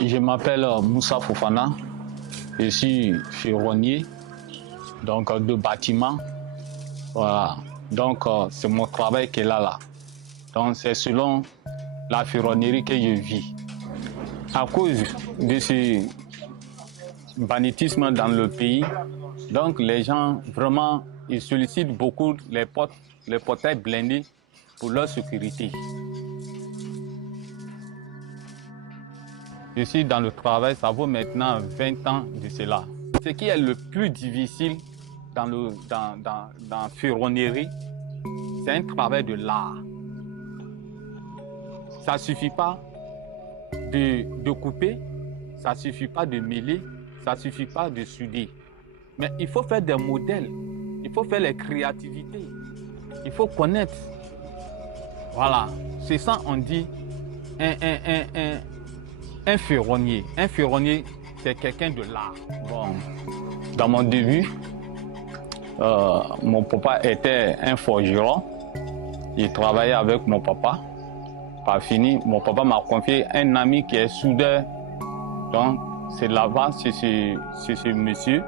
Je m'appelle Moussa Fofana, je suis ferronnier donc, de bâtiment. Voilà. Donc c'est mon travail qui est là. Donc c'est selon la ferronnerie que je vis. À cause de ce banditisme dans le pays, donc les gens vraiment ils sollicitent beaucoup les portails blindés pour leur sécurité. Je suis dans le travail, ça vaut maintenant 20 ans de cela. Ce qui est le plus difficile dans la ferronnerie, c'est un travail de l'art. Ça ne suffit pas de couper, ça ne suffit pas de mêler, ça ne suffit pas de souder. Mais il faut faire des modèles, il faut faire les créativités, il faut connaître. Voilà, c'est ça on dit un ferronnier. Un ferronnier, c'est quelqu'un de l'art. Bon, dans mon début, mon papa était un forgeron. Il travaillait avec mon papa. Par fini, mon papa m'a confié un ami qui est soudeur. Donc, c'est là-bas, c'est ce monsieur,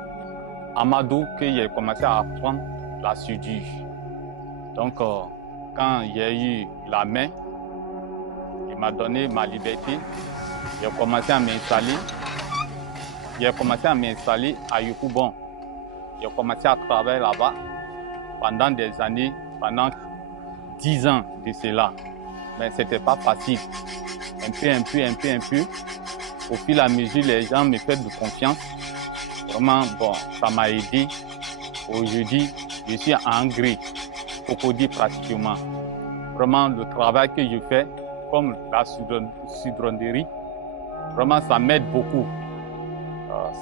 Amadou, que j'ai commencé à apprendre la soudure. Donc, quand il y a eu la main, il m'a donné ma liberté. J'ai commencé à m'installer. J'ai commencé à m'installer à Yukubon. J'ai commencé à travailler là-bas pendant des années, pendant 10 ans de cela. Mais ce n'était pas facile. Un peu. Au fil et à mesure, les gens me font de confiance. Vraiment, bon, ça m'a aidé. Aujourd'hui, je suis en gré, cocody pratiquement. Vraiment, le travail que je fais, comme la soudronnerie, vraiment, ça m'aide beaucoup.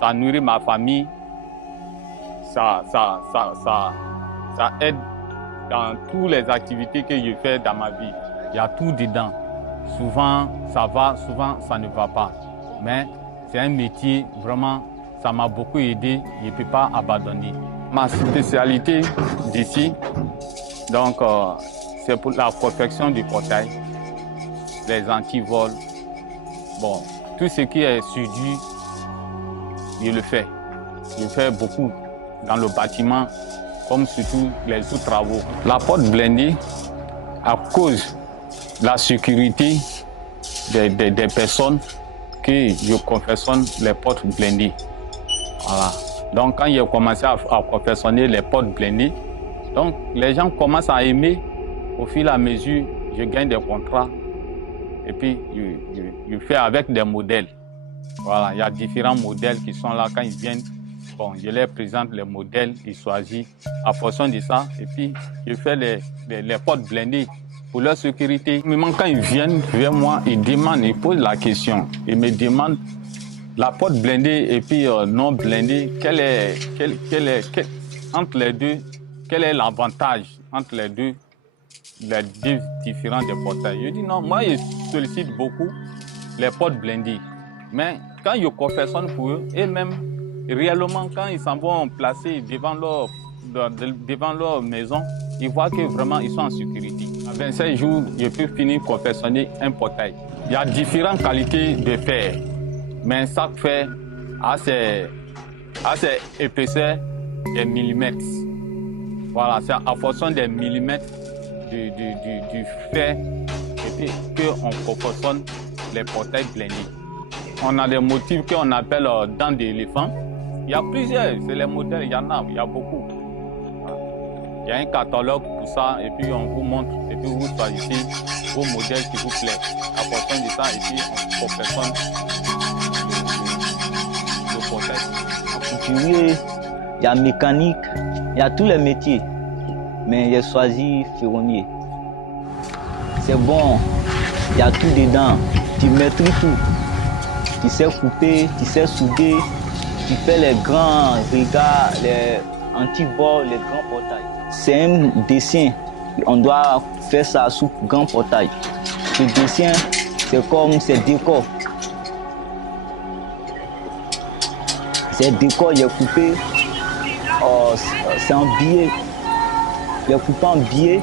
Ça nourrit ma famille. Ça aide dans toutes les activités que je fais dans ma vie. Il y a tout dedans. Souvent, ça va, souvent, ça ne va pas. Mais c'est un métier, vraiment, ça m'a beaucoup aidé. Je ne peux pas abandonner. Ma spécialité d'ici, donc, c'est pour la confection du portail, les antivols. Bon, tout ce qui est soudure, je le fais. Je fais beaucoup dans le bâtiment, comme surtout les sous-travaux. La porte blindée, à cause de la sécurité des personnes, que je confectionne les portes blindées. Voilà. Donc quand j'ai commencé à confectionner les portes blindées, donc les gens commencent à aimer. Au fil et à mesure, je gagne des contrats. Et puis, je fais avec des modèles. Voilà, il y a différents modèles qui sont là quand ils viennent. Bon, je leur présente les modèles, ils choisissent en fonction de ça. Et puis, je fais les portes blindées pour leur sécurité. Même quand ils viennent vers moi, ils demandent, ils posent la question. Ils me demandent la porte blindée et puis non blindée, entre les deux, quel est l'avantage entre les deux différents des portails. Je dis non, moi je sollicite beaucoup les portes blindées. Mais quand je confectionne pour eux, et même réellement quand ils s'en vont placer devant leur maison, ils voient que vraiment ils sont en sécurité. À 25 jours, je peux finir confectionner un portail. Il y a différentes qualités de fer, mais chaque fer a ses épaisseurs des millimètres. Voilà, c'est en fonction des millimètres du fer et puis qu'on confectionne les portails blindés. On a des motifs qu'on appelle dents d'éléphant. Il y a plusieurs, c'est les modèles, il y en a, il y a beaucoup. Il y a un catalogue pour ça et puis on vous montre et puis vous choisissez vos modèles qui vous plaisent. En fonction de ça et puis on confectionne le portail. Couturier, il y a mécanique, il y a tous les métiers. Mais j'ai choisi ferronnier. C'est bon, il y a tout dedans. Tu maîtrises tout. Tu sais couper, tu sais souder, tu fais les grands regards, les antivols, les grands portails. C'est un dessin. On doit faire ça sous grand portail. Ce dessin, c'est comme ces décors. Ces décors, j'ai coupé, c'est en billet. J'ai coupé en billet.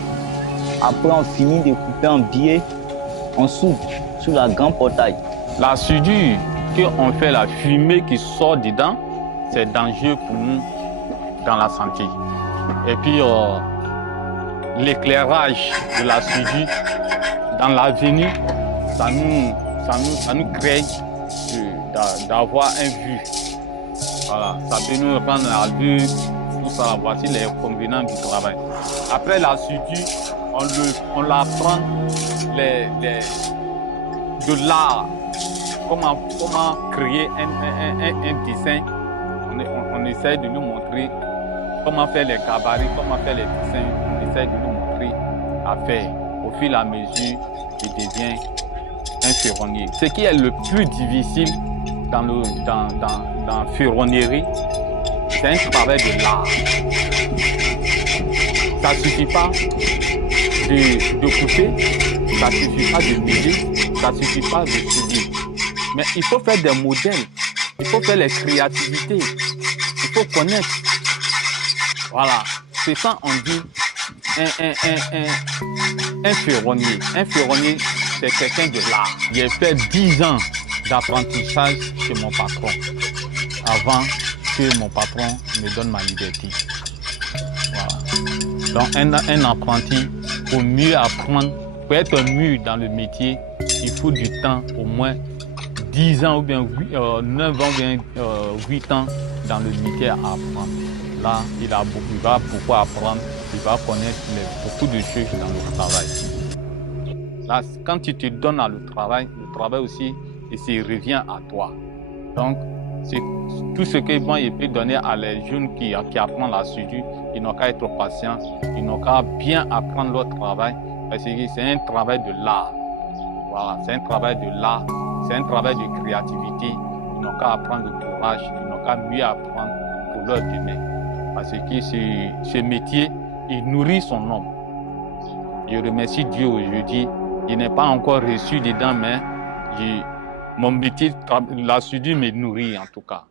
Après, on finit de couper en billet. On soude sur la grande portail. La soudure, qu'on fait, la fumée qui sort dedans, c'est dangereux pour nous dans la santé. Et puis, l'éclairage de la soudure dans l'avenir, ça nous crée d'avoir un vue. Voilà, ça peut nous rendre la vue, tout ça. Voici les inconvénients du travail. Après la soudure, on l'apprend de l'art. Comment créer un dessin. On essaie de nous montrer comment faire les gabarits, comment faire les dessins. On essaie de nous montrer à faire. Au fil et à mesure, il devient un ferronnier. Ce qui est le plus difficile dans la ferronnerie, c'est un travail de l'art. Ça ne suffit pas de couper, ça ne suffit pas de mesurer, ça ne suffit pas de souder. Mais il faut faire des modèles, il faut faire les créativités, il faut connaître. Voilà, c'est ça on dit un ferronnier. Un ferronnier, c'est quelqu'un de l'art. J'ai fait 10 ans d'apprentissage chez mon patron avant que mon patron me donne ma liberté. Voilà. Donc un apprenti, pour mieux apprendre, pour être mieux dans le métier, il faut du temps, au moins 10 ans ou bien 9 ans ou bien 8 ans dans le métier à apprendre. Là, il va pouvoir apprendre, il va connaître beaucoup de choses dans le travail. Là, quand tu te donnes à le travail aussi, et ça revient à toi. Donc, c'est tout ce que moi, il peut donner à les jeunes qui apprennent la soudure, ils n'ont qu'à être patients, ils n'ont qu'à bien apprendre leur travail, parce que c'est un travail de l'art. Voilà, c'est un travail de l'art, c'est un travail de créativité. Ils n'ont qu'à apprendre le courage, ils n'ont qu'à mieux apprendre pour leur demain. Parce que ce métier, il nourrit son homme. Je remercie Dieu aujourd'hui. Je n'ai pas encore reçu dedans, mais mon métier, la soudure me nourrit en tout cas.